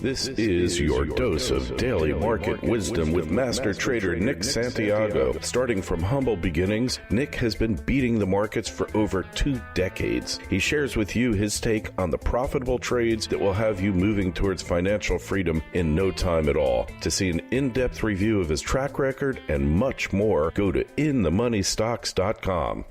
This is your dose of daily market wisdom with master trader Nick Santiago. Starting from humble beginnings, Nick has been beating the markets for over 2 decades. He shares with you his take on the profitable trades that will have you moving towards financial freedom in no time at all. To see an in-depth review of his track record and much more, go to inthemoneystocks.com.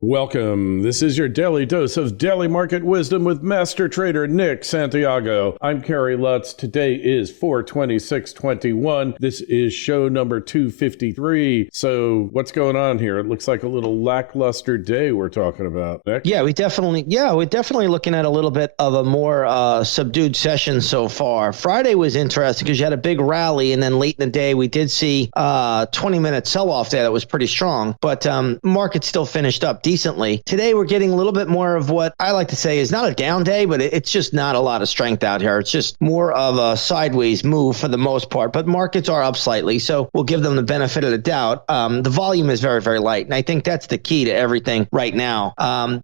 Welcome. This is your daily dose of daily market wisdom with master trader Nick Santiago. I'm Kerry Lutz. Today is 4/26/21. This is show number 253. So what's going on here? It looks like a little lackluster day we're talking about. Nick? We're definitely looking at a little bit of a more subdued session so far. Friday was interesting because you had a big rally, and then late in the day we did see 20-minute sell-off there that was pretty strong, but market still finished up decently. Today, we're getting a little bit more of what I like to say is not a down day, but it's just not a lot of strength out here. It's just more of a sideways move for the most part, but markets are up slightly, so we'll give them the benefit of the doubt. The volume is very, very light, and I think that's the key to everything right now.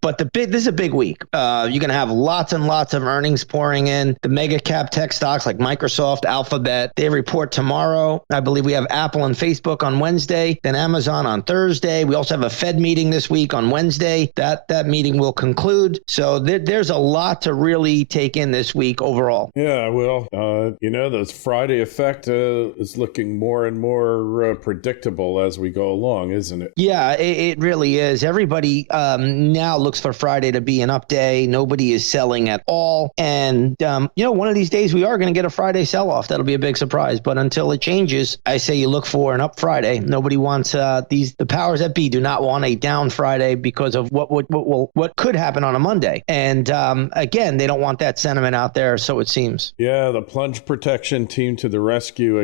But this is a big week. You're going to have lots and lots of earnings pouring in. The mega cap tech stocks like Microsoft, Alphabet, they report tomorrow. I believe we have Apple and Facebook on Wednesday, then Amazon on Thursday. We also have a Fed meeting this week on Wednesday. That meeting will conclude. So there's a lot to really take in this week overall. Yeah, well, the Friday effect is looking more and more predictable as we go along, isn't it? Yeah, it really is. Everybody now looks for Friday to be an up day. Nobody is selling at all. And, one of these days we are going to get a Friday sell-off. That'll be a big surprise. But until it changes, I say you look for an up Friday. Nobody wants the powers that be do not want a down Friday because of what could happen on a Monday. And again, they don't want that sentiment out there, so it seems. Yeah, the plunge protection team to the rescue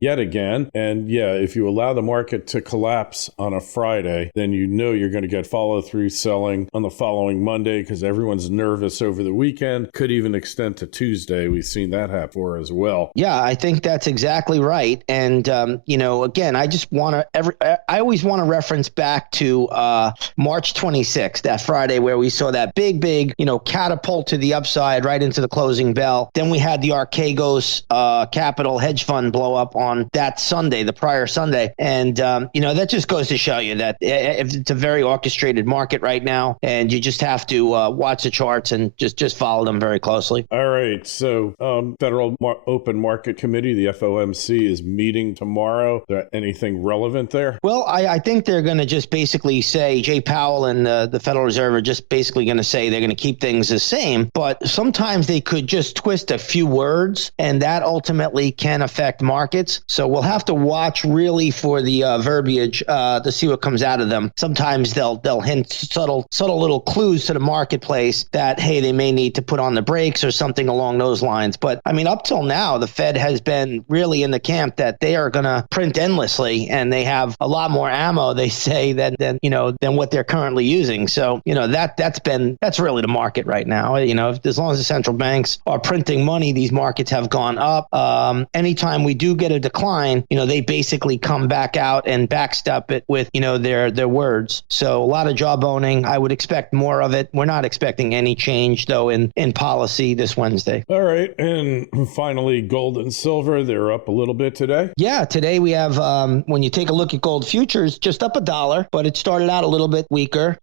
yet again. And yeah, if you allow the market to collapse on a Friday, then you're going to get follow-through selling on the following Monday because everyone's nervous over the weekend. Could even extend to Tuesday. We've seen that happen before as well. Yeah, I think that's exactly right. And, again, I always want to reference back to March 26th, that Friday where we saw that big, catapult to the upside right into the closing bell. Then we had the Archegos Capital hedge fund blow up on that Sunday, the prior Sunday. And, that just goes to show you that it's a very orchestrated market right now, and you just have to watch the charts and just follow them very closely. All right. So Federal Open Market Committee, the FOMC, is meeting tomorrow. Is there anything relevant there? Well, I think they're going to just basically say, Jay Powell and the Federal Reserve are just basically going to say they're going to keep things the same, but sometimes they could just twist a few words, and that ultimately can affect markets. So we'll have to watch really for the verbiage to see what comes out of them. Sometimes they'll hint subtle little clues to the marketplace that, hey, they may need to put on the brakes or something along those lines. But I mean, up till now, the Fed has been really in the camp that they are going to print endlessly, and they have a lot more ammo, they say, than what they're currently using. So, that's really the market right now. As long as the central banks are printing money, these markets have gone up. Anytime we do get a decline, they basically come back out and backstep it with, their words. So a lot of jawboning. I would expect more of it. We're not expecting any change, though, in policy this Wednesday. All right. And finally, gold and silver, they're up a little bit today. Yeah, today we have, when you take a look at gold futures, just up $1, but it started out a little bit weaker.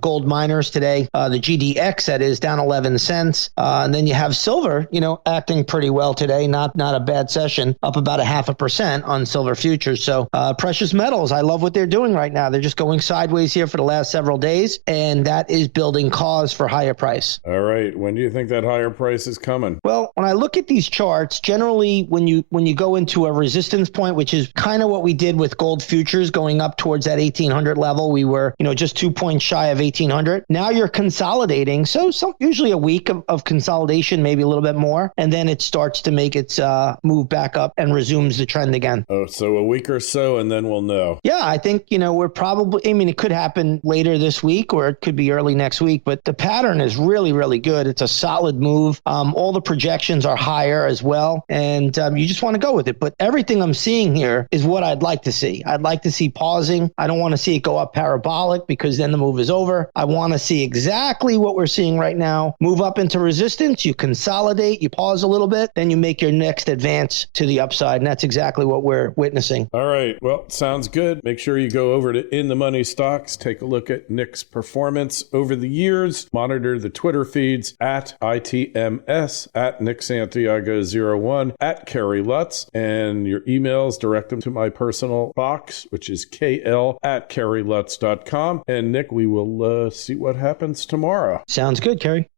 Gold miners today, the GDX, that is, down 11 cents. And then you have silver, acting pretty well today. Not a bad session, up about 0.5% on silver futures. So precious metals, I love what they're doing right now. They're just going sideways here for the last several days, and that is building cause for higher price. All right. When do you think that higher price is coming? Well, when I look at these charts, generally when you go into a resistance point, which is kind of what we did with gold futures going up towards that 1800 level, we were, just 2 points shy of 1800. Now you're consolidating. So usually a week of consolidation, maybe a little bit more, and then it starts to make its move back up and resumes the trend again. Oh, so a week or so, and then we'll know. Yeah, I think, we're probably, it could happen later this week or it could be early next week, but the pattern is really, really good. It's a solid move. All the projections are higher as well, and you just want to go with it. But everything I'm seeing here is what I'd like to see. I'd like to see pausing. I don't want to see it go up parabolic because because then the move is over. I want to see exactly what we're seeing right now. Move up into resistance, you consolidate, you pause a little bit, then you make your next advance to the upside. And that's exactly what we're witnessing. All right. Well, sounds good. Make sure you go over to In the Money Stocks, take a look at Nick's performance over the years, monitor the Twitter feeds at ITMS, at Nick Santiago 01, at Kerry Lutz, and your emails, direct them to my personal box, which is KL@kerrylutz.com. And Nick, we will see what happens tomorrow. Sounds good, Kerry.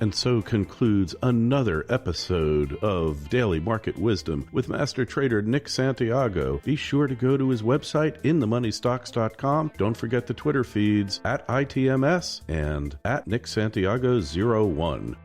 And so concludes another episode of Daily Market Wisdom with Master Trader Nick Santiago. Be sure to go to his website, inthemoneystocks.com. Don't forget the Twitter feeds at ITMS and at Nick Santiago 01.